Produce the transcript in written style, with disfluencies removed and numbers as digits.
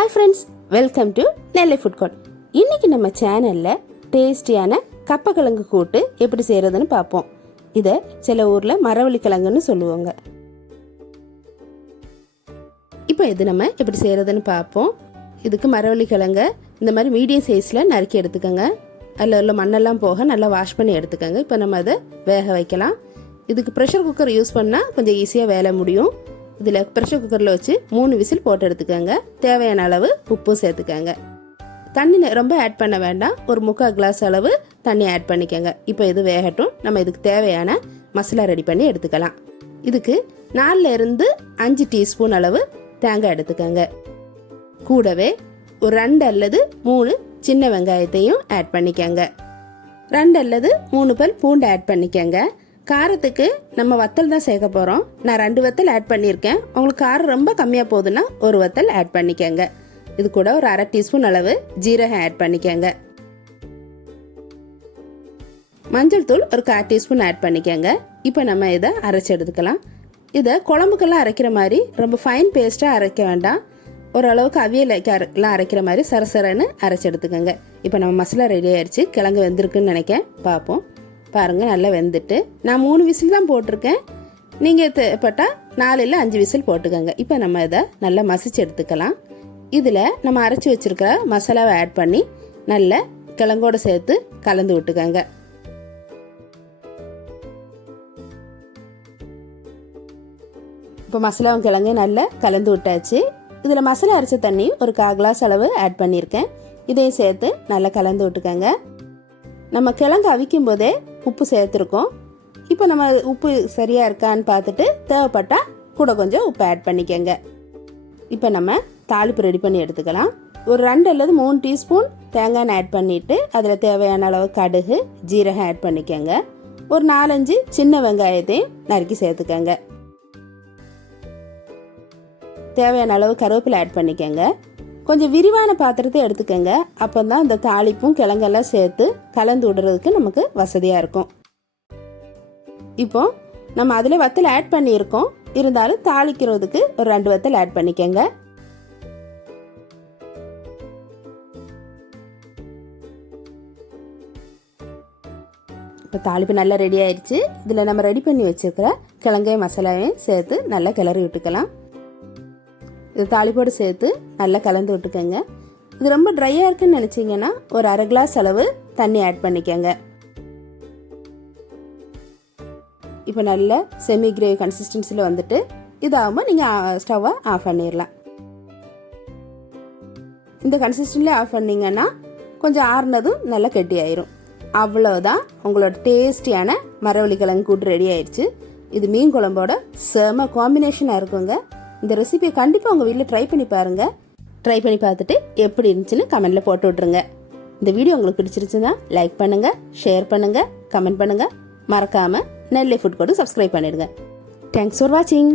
Hi friends, welcome to Nellai food court. இன்னைக்கு நம்ம சேனலில் டேஸ்டியான கப்ப கிழங்கு கூட்டு எப்படி செய்கிறதுன்னு பார்ப்போம். இதை சில ஊரில் மரவள்ளி கிழங்குன்னு சொல்லுவாங்க. இப்போ இது நம்ம எப்படி செய்கிறதுன்னு பார்ப்போம். இதுக்கு மரவள்ளி கிழங்க இந்த மாதிரி மீடியம் சைஸில் நறுக்கி எடுத்துக்கோங்க. அதில் உள்ள மண்ணெல்லாம் போக நல்லா வாஷ் பண்ணி எடுத்துக்கோங்க. இப்போ நம்ம அதை வேக வைக்கலாம். இதுக்கு ப்ரெஷர் குக்கர் யூஸ் பண்ணால் கொஞ்சம் ஈஸியாக வேலை முடியும். இதில் ப்ரெஷர் குக்கரில் வச்சு 3 விசில் போட்டு எடுத்துக்கோங்க. தேவையான அளவு உப்பும் சேர்த்துக்கோங்க. தண்ணி ரொம்ப ஆட் பண்ண வேண்டாம், ஒரு 3/4 கிளாஸ் அளவு தண்ணி ஆட் பண்ணிக்கோங்க. இப்போ இது வேகட்டும். நம்ம இதுக்கு தேவையான மசாலா ரெடி பண்ணி எடுத்துக்கலாம். இதுக்கு 4 இருந்து 5 டீஸ்பூன் அளவு தேங்காய் எடுத்துக்கோங்க. கூடவே ஒரு 2 அல்லது 3 சின்ன வெங்காயத்தையும் ஆட் பண்ணிக்கோங்க. 2 அல்லது 3 பல் பூண்டு ஆட் பண்ணிக்கோங்க. காரத்துக்கு நம்ம வத்தல் தான் சேர்க்க போகிறோம். நான் 2 வத்தல் ஆட் பண்ணியிருக்கேன். உங்களுக்கு காரம் ரொம்ப கம்மியாக போகுதுன்னா ஒரு வத்தல் ஆட் பண்ணிக்கோங்க. இது கூட ஒரு 1/2 டீஸ்பூன் அளவு ஜீரகம் ஆட் பண்ணிக்கோங்க. மஞ்சள் தூள் ஒரு 1/4 டீஸ்பூன் ஆட் பண்ணிக்கோங்க. இப்போ நம்ம இதை அரைச்சி எடுத்துக்கலாம். இதை குழம்புக்கெல்லாம் அரைக்கிற மாதிரி ரொம்ப ஃபைன் பேஸ்ட்டாக அரைக்க வேண்டாம். ஓரளவுக்கு அவியலாம் அரைக்கிற மாதிரி சரசரன்னு அரைச்சி எடுத்துக்கோங்க. இப்போ நம்ம மசாலா ரெடி ஆயிடுச்சு. கிழங்கு வெந்திருக்குன்னு நினைக்க பார்ப்போம். பாருங்கள், நல்லா வெந்துட்டு. நான் 3 விசில் தான் போட்டிருக்கேன். நீங்கள் தேவைப்பட்டால் 4 இல்லை 5 விசில் போட்டுக்கோங்க. இப்போ நம்ம இதை நல்லா மசிச்சு எடுத்துக்கலாம். இதில் நம்ம அரைச்சி வச்சுருக்கிற மசாலாவை ஆட் பண்ணி நல்லா கிழங்கோடு சேர்த்து கலந்து விட்டுக்கோங்க. இப்போ மசாலாவும் கிழங்கு நல்லா கலந்து விட்டாச்சு. இதில் மசாலா அரைச்ச தண்ணி ஒரு 1/4 கிளாஸ் அளவு ஆட் பண்ணியிருக்கேன். இதையும் சேர்த்து நல்லா கலந்து விட்டுக்கோங்க. நம்ம கிழங்கு அவிக்கும் போதே உப்பு சேர்த்துருக்கோம். இப்போ நம்ம உப்பு சரியாக இருக்கான்னு பார்த்துட்டு தேவைப்பட்டால் கூட கொஞ்சம் உப்பு ஆட் பண்ணிக்கோங்க. இப்போ நம்ம தாளிப்பு ரெடி பண்ணி எடுத்துக்கலாம். ஒரு 2 அல்லது 3 டீஸ்பூன் தேங்காய் ஆட் பண்ணிவிட்டு அதில் தேவையான அளவு கடுகு ஜீரகம் ஆட் பண்ணிக்கோங்க. ஒரு 4-5 சின்ன வெங்காயத்தையும் நறுக்கி சேர்த்துக்கோங்க. தேவையான அளவு கருவேப்பிலை ஆட் பண்ணிக்கோங்க. கொஞ்சம் விரிவான பாத்திரத்தை எடுத்துக்கோங்க. அப்போ தான் இந்த தாளிப்பும் கிழங்கெல்லாம் சேர்த்து கலந்து விடுறதுக்கு நமக்கு வசதியாக இருக்கும். இப்போ நம்ம அதில் வத்தல் ஆட் பண்ணியிருக்கோம். இருந்தாலும் தாளிக்கிறதுக்கு ஒரு 2 வத்தல் ஆட் பண்ணிக்கோங்க. இப்போ தாளிப்பு நல்லா ரெடி ஆயிடுச்சு. இதில் நம்ம ரெடி பண்ணி வச்சுருக்கிற கிழங்கையும் மசாலாவையும் சேர்த்து நல்லா கிளறி விட்டுக்கலாம். இது தாளிப்போடு சேர்த்து நல்லா கலந்து விட்டுக்கோங்க. இது ரொம்ப ட்ரையாக இருக்குன்னு நினச்சிங்கன்னா ஒரு 1/2 கிளாஸ் அளவு தண்ணி ஆட் பண்ணிக்கோங்க. இப்போ நல்ல செமி கிரேவி கன்சிஸ்டன்சியில் வந்துட்டு இதாகும்போது நீங்கள் ஸ்டவ்வை ஆஃப் பண்ணிடலாம். இந்த கன்சிஸ்டன்சியில் ஆஃப் பண்ணிங்கன்னா கொஞ்சம் ஆறுனதும் நல்லா கெட்டி ஆயிரும். அவ்வளோதான், உங்களோட டேஸ்டியான மரவள்ளி கிழங்கு கூட்டு ரெடி ஆயிடுச்சு. இது மீன் குழம்போட செம காம்பினேஷனாக இருக்குங்க. இந்த ரெசிபியை கண்டிப்பாக உங்கள் வீட்டில் ட்ரை பண்ணி பாருங்கள். ட்ரை பண்ணி பார்த்துட்டு எப்படி இருந்துச்சுன்னு கமெண்ட்டில் போட்டு விட்ருங்க. இந்த வீடியோ உங்களுக்கு பிடிச்சிருச்சுன்னா லைக் பண்ணுங்கள், ஷேர் பண்ணுங்கள், கமெண்ட் பண்ணுங்கள். மறக்காமல் நெல்லை ஃபுட் கோர்ட் சப்ஸ்கிரைப் பண்ணிடுங்க. தேங்க்ஸ் ஃபார் வாட்சிங்.